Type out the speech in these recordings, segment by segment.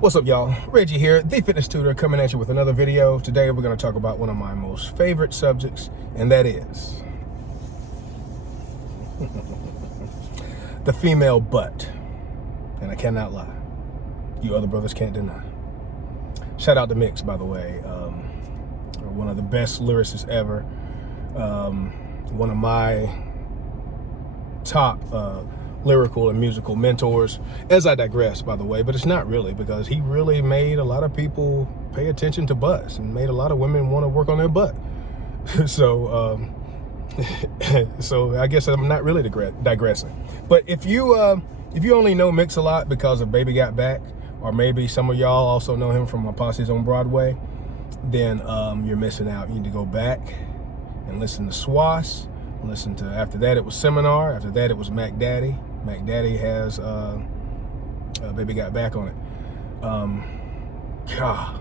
What's up, y'all? Reggie here, the fitness tutor, coming at you with another video. Today we're going to talk about one of my most favorite subjects, and that is the female butt. And I cannot lie, you other brothers can't deny. Shout out to Mix, by the way, one of the best lyricists ever, one of my top lyrical and musical mentors, as I digress, by the way, but it's not really, because he really made a lot of people pay attention to butts and made a lot of women want to work on their butt. So I guess I'm not really digressing. But if you only know Mix a lot because of Baby Got Back, or maybe some of y'all also know him from Posse's on Broadway, then you're missing out. You need to go back and listen to Swass. Listen to, after that it was Seminar, after that it was Mac Daddy. Mac Daddy has Baby Got Back on it. God,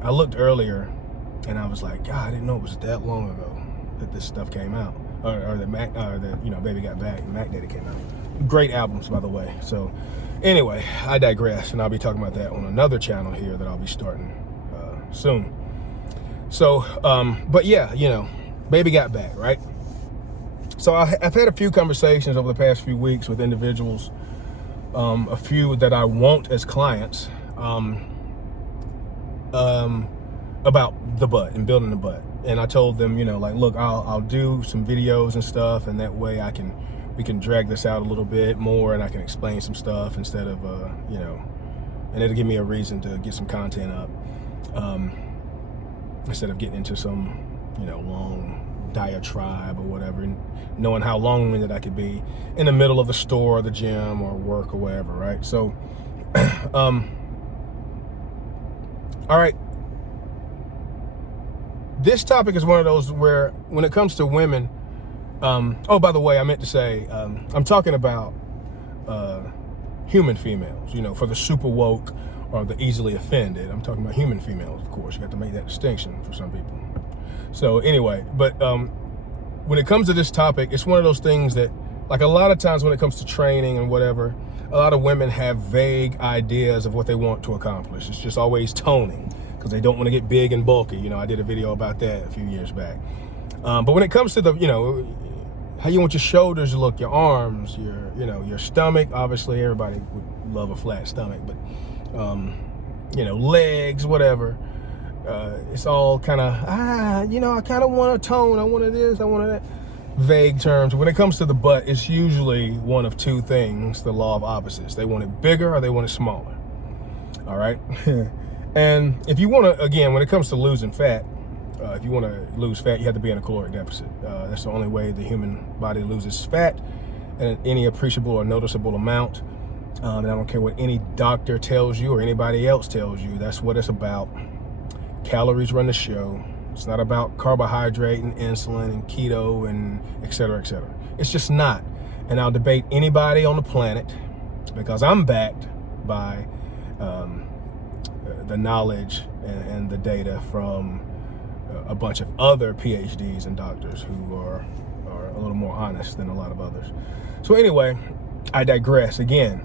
I looked earlier and I was like, God, I didn't know it was that long ago that this stuff came out, or that Baby Got Back and Mac Daddy came out. Great albums, by the way. So anyway, I digress, and I'll be talking about that on another channel here that I'll be starting soon. So but yeah, Baby Got Back, right? So I've had a few conversations over the past few weeks with individuals, a few that I want as clients, about the butt and building the butt. And I told them, like, look, I'll do some videos and stuff, and that way we can drag this out a little bit more, and I can explain some stuff instead of, and it'll give me a reason to get some content up, instead of getting into some, long diatribe or whatever, and knowing how long-winded I could be in the middle of the store or the gym or work or wherever, right? So, all right. This topic is one of those where, when it comes to women, oh, by the way, I meant to say, I'm talking about human females, for the super woke or the easily offended. I'm talking about human females, of course. You got to make that distinction for some people. So anyway, but when it comes to this topic, it's one of those things that, like, a lot of times when it comes to training and whatever, a lot of women have vague ideas of what they want to accomplish. It's just always toning, because they don't want to get big and bulky. I did a video about that a few years back. But when it comes to the, how you want your shoulders to look, your arms, your stomach, obviously everybody would love a flat stomach, but, legs, whatever. It's all kind of, I kind of want a tone. I wanted this, I wanted that. Vague terms. When it comes to the butt, it's usually one of two things, the law of opposites. They want it bigger or they want it smaller. All right? And if you want to, again, when it comes to losing fat, if you want to lose fat, you have to be in a caloric deficit. That's the only way the human body loses fat in any appreciable or noticeable amount. And I don't care what any doctor tells you or anybody else tells you. That's what it's about. Calories run the show. It's not about carbohydrate and insulin and keto and et cetera, et cetera. It's just not. And I'll debate anybody on the planet, because I'm backed by the knowledge and the data from a bunch of other PhDs and doctors who are a little more honest than a lot of others. So anyway, I digress again.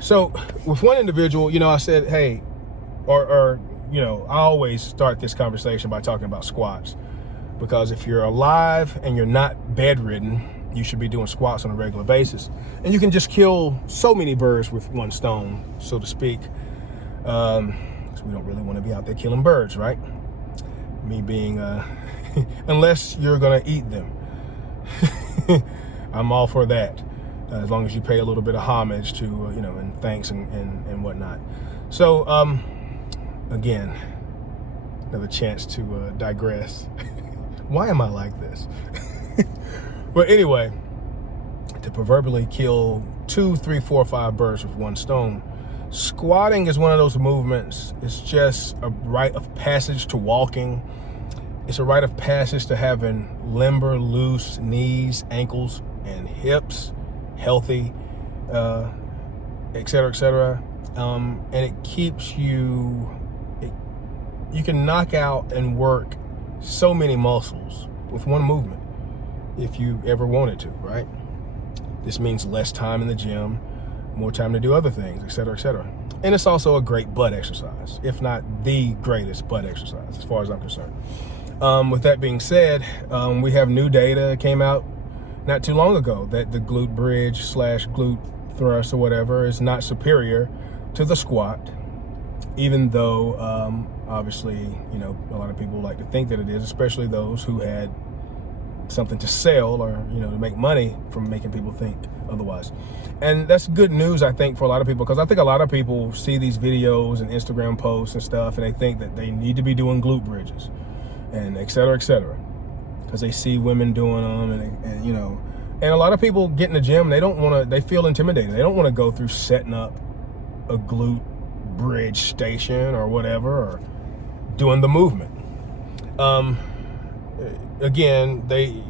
So with one individual, I said, hey, I always start this conversation by talking about squats, because if you're alive and you're not bedridden, you should be doing squats on a regular basis. And you can just kill so many birds with one stone, so to speak. So we don't really want to be out there killing birds, right? Me being, unless you're going to eat them. I'm all for that, as long as you pay a little bit of homage to, and thanks and whatnot. So, again, another chance to digress. Why am I like this? But anyway, to proverbially kill 2, 3, 4, 5 birds with one stone, squatting is one of those movements. It's just a rite of passage to walking. It's a rite of passage to having limber, loose knees, ankles, and hips, healthy, et cetera, et cetera. And it keeps you can knock out and work so many muscles with one movement, if you ever wanted to, right? This means less time in the gym, more time to do other things, et cetera, et cetera. And it's also a great butt exercise, if not the greatest butt exercise, as far as I'm concerned. With that being said, we have new data came out not too long ago that the glute bridge / glute thrust or whatever is not superior to the squat, even though obviously, you know, a lot of people like to think that it is, especially those who had something to sell or, you know, to make money from making people think otherwise. And that's good news, I think, for a lot of people, because I think a lot of people see these videos and Instagram posts and stuff, and they think that they need to be doing glute bridges and et cetera, because they see women doing them, and you know, and a lot of people get in the gym, they don't want to, they feel intimidated. They don't want to go through setting up a glute bridge station or whatever, or doing the movement. Again,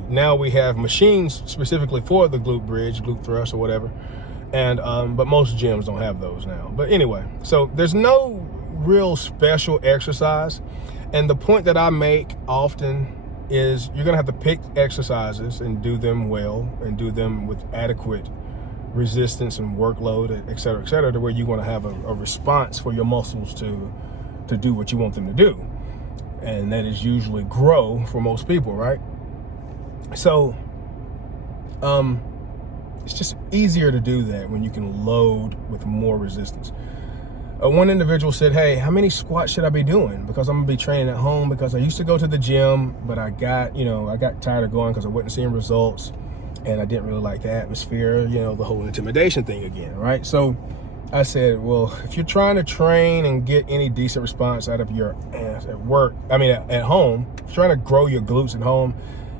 now we have machines specifically for the glute bridge, glute thrust or whatever, and but most gyms don't have those now. But anyway, so there's no real special exercise, and the point that I make often is you're gonna have to pick exercises and do them well and do them with adequate resistance and workload, et cetera, to where you want to have a response for your muscles to do what you want them to do. And that is usually grow for most people, right? So it's just easier to do that when you can load with more resistance. One individual said, hey, how many squats should I be doing? Because I'm gonna be training at home, because I used to go to the gym, but I got tired of going because I wasn't seeing results, and I didn't really like the atmosphere, you know, the whole intimidation thing again, right? So I said, well, if you're trying to train and get any decent response out of your ass at work, at home, if you're trying to grow your glutes at home,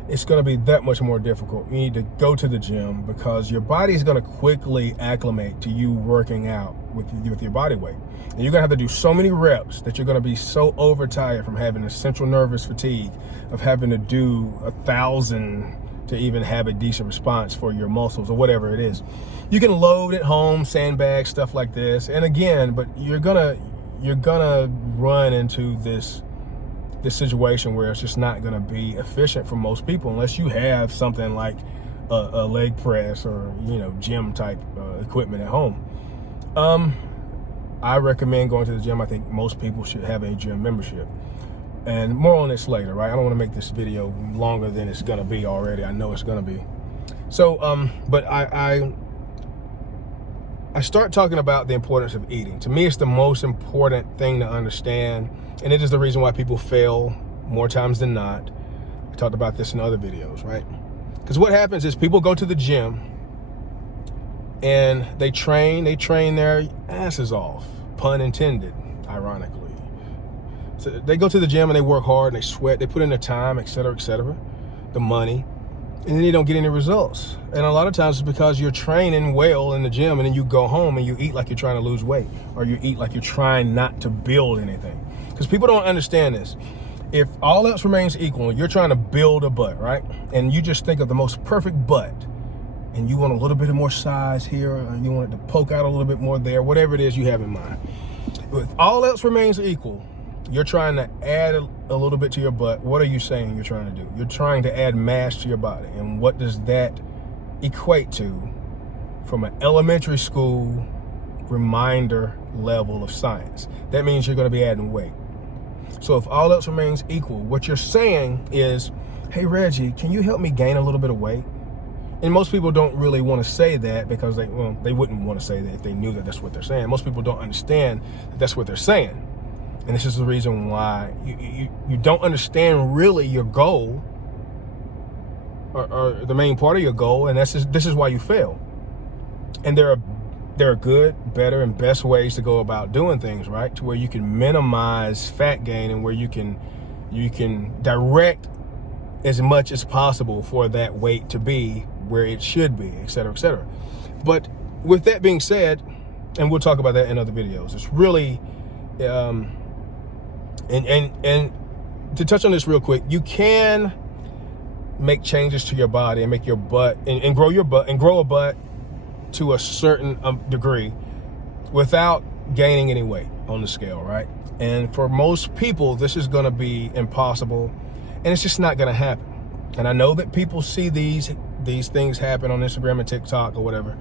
it's going to be that much more difficult. You need to go to the gym, because your body is going to quickly acclimate to you working out with your body weight. And you're going to have to do so many reps that you're going to be so overtired from having a central nervous fatigue of having to do 1,000 to even have a decent response for your muscles or whatever it is. You can load at home, sandbags, stuff like this. And again, but you're gonna run into this situation where it's just not gonna be efficient for most people unless you have something like a leg press or, you know, gym type equipment at home. I recommend going to the gym. I think most people should have a gym membership. And more on this later, right? I don't want to make this video longer than it's going to be already. I know it's going to be. So, but I start talking about the importance of eating. To me, it's the most important thing to understand. And it is the reason why people fail more times than not. I talked about this in other videos, right? Because what happens is people go to the gym and they train their asses off, pun intended, ironically. So they go to the gym and they work hard and they sweat, they put in the time, et cetera, the money, and then they don't get any results. And a lot of times it's because you're training well in the gym, and then you go home and you eat like you're trying to lose weight, or you eat like you're trying not to build anything. Because people don't understand this. If all else remains equal, you're trying to build a butt, right? And you just think of the most perfect butt, and you want a little bit more size here, or you want it to poke out a little bit more there, whatever it is you have in mind. If all else remains equal, you're trying to add a little bit to your butt. What are you saying you're trying to do? You're trying to add mass to your body. And what does that equate to from an elementary school reminder level of science? That means you're going to be adding weight. So if all else remains equal, what you're saying is, hey, Reggie, can you help me gain a little bit of weight? And most people don't really want to say that, because they wouldn't want to say that if they knew that that's what they're saying. Most people don't understand that that's what they're saying. And this is the reason why you don't understand really your goal, or the main part of your goal, and this is why you fail. And there are good, better, and best ways to go about doing things, right? To where you can minimize fat gain, and where you can direct as much as possible for that weight to be where it should be, et cetera. But with that being said, and we'll talk about that in other videos, it's really and to touch on this real quick, you can make changes to your body and make your butt and grow your butt and grow a butt to a certain degree without gaining any weight on the scale, right? And for most people, this is going to be impossible, and it's just not going to happen. And I know that people see these things happen on Instagram and TikTok or whatever,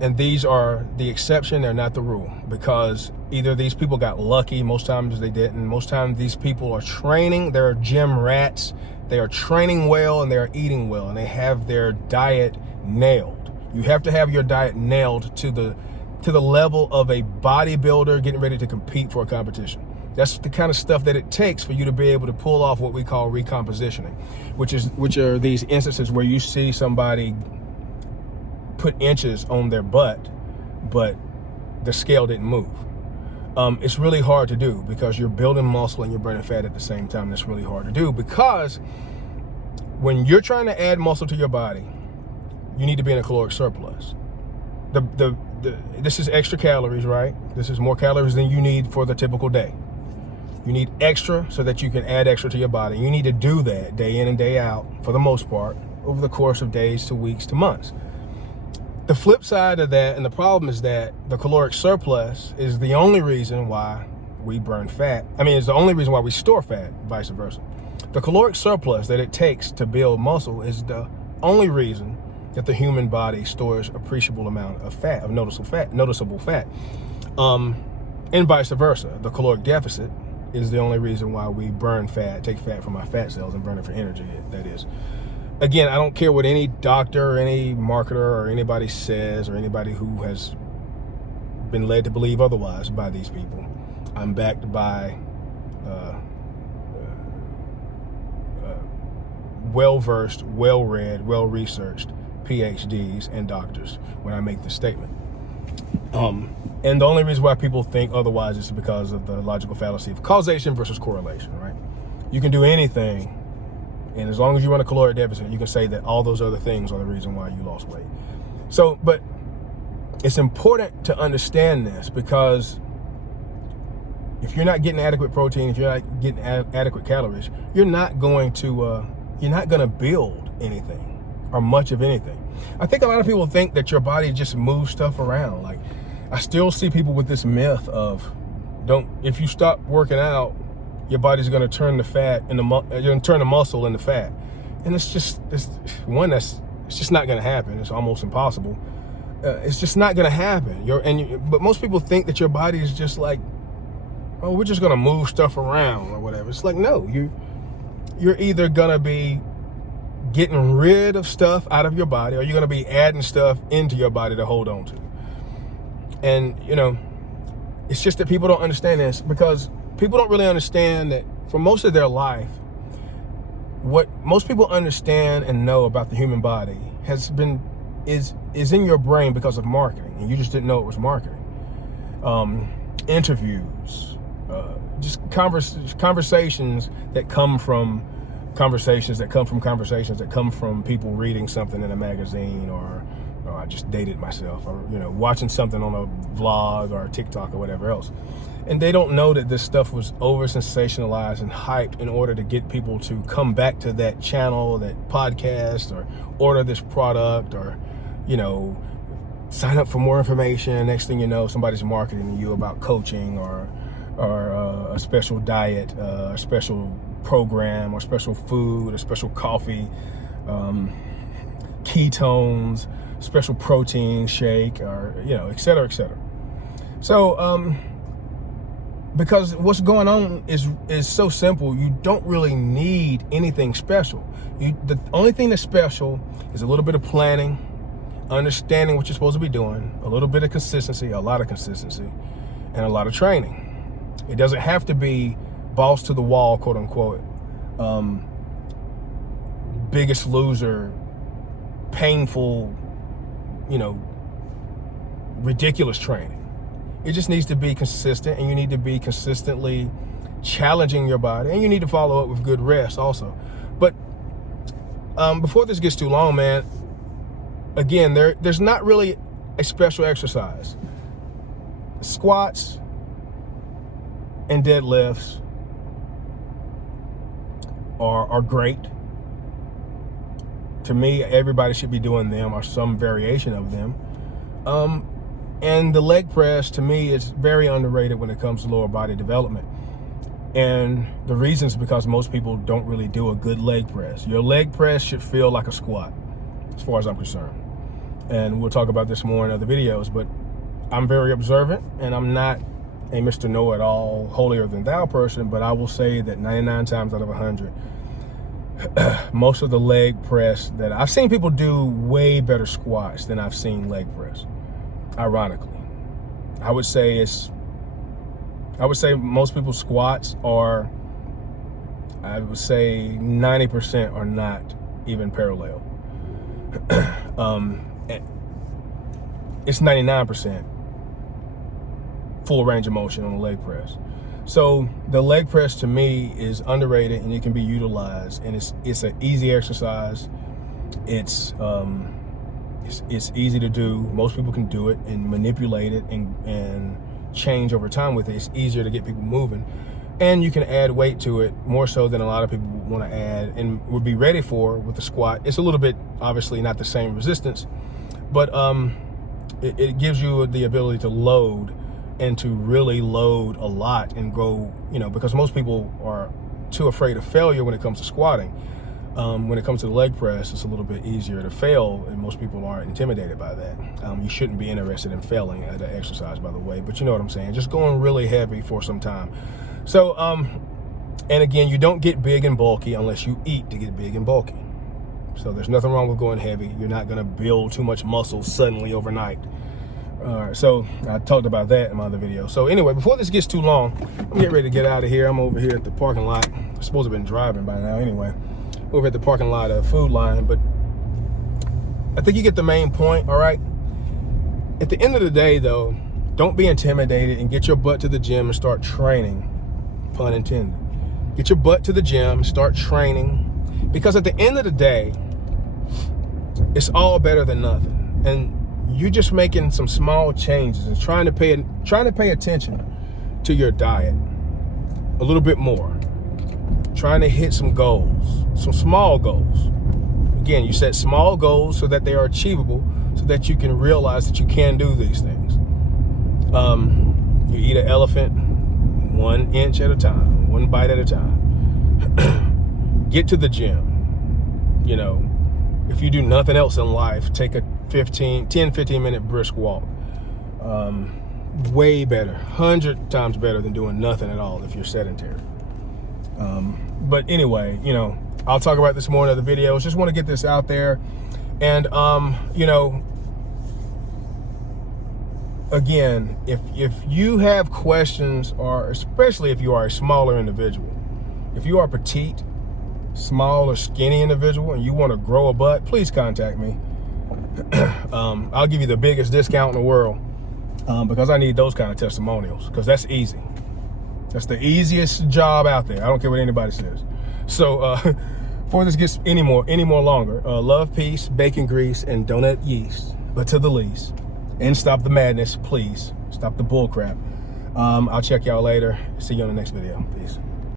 And these are the exception, they're not the rule, because either these people got lucky, most times they didn't. Most times these people are training, they're gym rats, they are training well and they are eating well, and they have their diet nailed. You have to have your diet nailed to the level of a bodybuilder getting ready to compete for a competition. That's the kind of stuff that it takes for you to be able to pull off what we call recompositioning, which are these instances where you see somebody put inches on their butt, but the scale didn't move. It's really hard to do because you're building muscle and you're burning fat at the same time. That's really hard to do because when you're trying to add muscle to your body, you need to be in a caloric surplus. This is extra calories, right? This is more calories than you need for the typical day. You need extra so that you can add extra to your body. You need to do that day in and day out, for the most part, over the course of days to weeks to months. The flip side of that, and the problem is that the caloric surplus is the only reason why we burn fat. I mean, it's the only reason why we store fat, vice versa. The caloric surplus that it takes to build muscle is the only reason that the human body stores appreciable amount of fat, of noticeable fat. And vice versa. The caloric deficit is the only reason why we burn fat, take fat from our fat cells and burn it for energy, that is. Again, I don't care what any doctor or any marketer or anybody says, or anybody who has been led to believe otherwise by these people. I'm backed by well-versed, well-read, well-researched PhDs and doctors when I make this statement. And the only reason why people think otherwise is because of the logical fallacy of causation versus correlation, right? You can do anything, and as long as you're on a caloric deficit, you can say that all those other things are the reason why you lost weight. So, but it's important to understand this, because if you're not getting adequate protein, if you're not getting adequate calories, you're not going to build anything or much of anything. I think a lot of people think that your body just moves stuff around. Like, I still see people with this myth of if you stop working out, your body's going to turn the fat and you're going to turn the muscle into fat. And it's just not going to happen. It's almost impossible. It's just not going to happen. But most people think that your body is just like, oh, we're just going to move stuff around or whatever. It's like, no, you're either going to be getting rid of stuff out of your body, or you're going to be adding stuff into your body to hold on to. And, it's just that people don't understand this, because people don't really understand that for most of their life, what most people understand and know about the human body is in your brain because of marketing, and you just didn't know it was marketing. Interviews, just conversations that come from people reading something in a magazine, or I just dated myself, or watching something on a vlog or TikTok or whatever else. And they don't know that this stuff was over sensationalized and hyped in order to get people to come back to that channel, that podcast, or order this product, or sign up for more information. Next thing you know, somebody's marketing you about coaching or a special diet, a special program, or special food, a special coffee, ketones, special protein shake, or et cetera, et cetera. So because what's going on is so simple, you don't really need anything special. The only thing that's special is a little bit of planning, understanding what you're supposed to be doing, a little bit of consistency, a lot of consistency, and a lot of training. It doesn't have to be balls to the wall, quote unquote, Biggest Loser, painful, ridiculous training. It just needs to be consistent, and you need to be consistently challenging your body, and you need to follow up with good rest also. But before this gets too long, man, again, there's not really a special exercise. Squats and deadlifts are great. To me, everybody should be doing them, or some variation of them. And the leg press, to me, is very underrated when it comes to lower body development. And the reason is because most people don't really do a good leg press. Your leg press should feel like a squat, as far as I'm concerned. and we'll talk about this more in other videos, but I'm very observant, and I'm not a Mr. Know-it-all, holier than thou person, but I will say that 99 times out of 100, most of the leg press that I've seen people do way better squats than I've seen leg press, ironically. I would say most people's squats are, I would say 90% are not even parallel. It's 99% full range of motion on the leg press. So the leg press to me is underrated, and it can be utilized, and it's an easy exercise. It's easy to do. Most people can do it and manipulate it and change over time with it. It's easier to get people moving, and you can add weight to it more so than a lot of people want to add and would be ready for with the squat. It's a little bit, obviously not the same resistance, but it gives you the ability to load, and to really load a lot and go, because most people are too afraid of failure when it comes to squatting. When it comes to the leg press, it's a little bit easier to fail, and most people aren't intimidated by that. You shouldn't be interested in failing at an exercise, by the way, but you know what I'm saying, just going really heavy for some time. So, and again, you don't get big and bulky unless you eat to get big and bulky. So there's nothing wrong with going heavy. You're not gonna build too much muscle suddenly overnight. All right, so I talked about that in my other video. So anyway, before this gets too long, I'm getting ready to get out of here. I'm over here at the parking lot. I'm supposed to have been driving by now anyway. Over at the parking lot of Food Line, but I think you get the main point, all right? At the end of the day, though, don't be intimidated and get your butt to the gym and start training, pun intended. Get your butt to the gym, start training, because at the end of the day, it's all better than nothing. And you're just making some small changes and trying to pay attention to your diet a little bit more. Trying to hit some goals, some small goals. Again, you set small goals so that they are achievable, so that you can realize that you can do these things. You eat an elephant 1 inch at a time, 1 bite at a time. Get to the gym. If you do nothing else in life, take a 10, 15 minute brisk walk. Way better, 100 times better than doing nothing at all if you're sedentary. But anyway, I'll talk about this more in other videos. Just want to get this out there. And, again, if you have questions, or especially if you are a smaller individual, if you are petite, small or skinny individual, and you want to grow a butt, please contact me. I'll give you the biggest discount in the world, because I need those kind of testimonials, because that's easy. That's the easiest job out there. I don't care what anybody says. So before this gets any more longer, love, peace, bacon grease, and donut yeast, but to the least. And stop the madness, please. Stop the bull crap. I'll check y'all later. See you on the next video. Peace.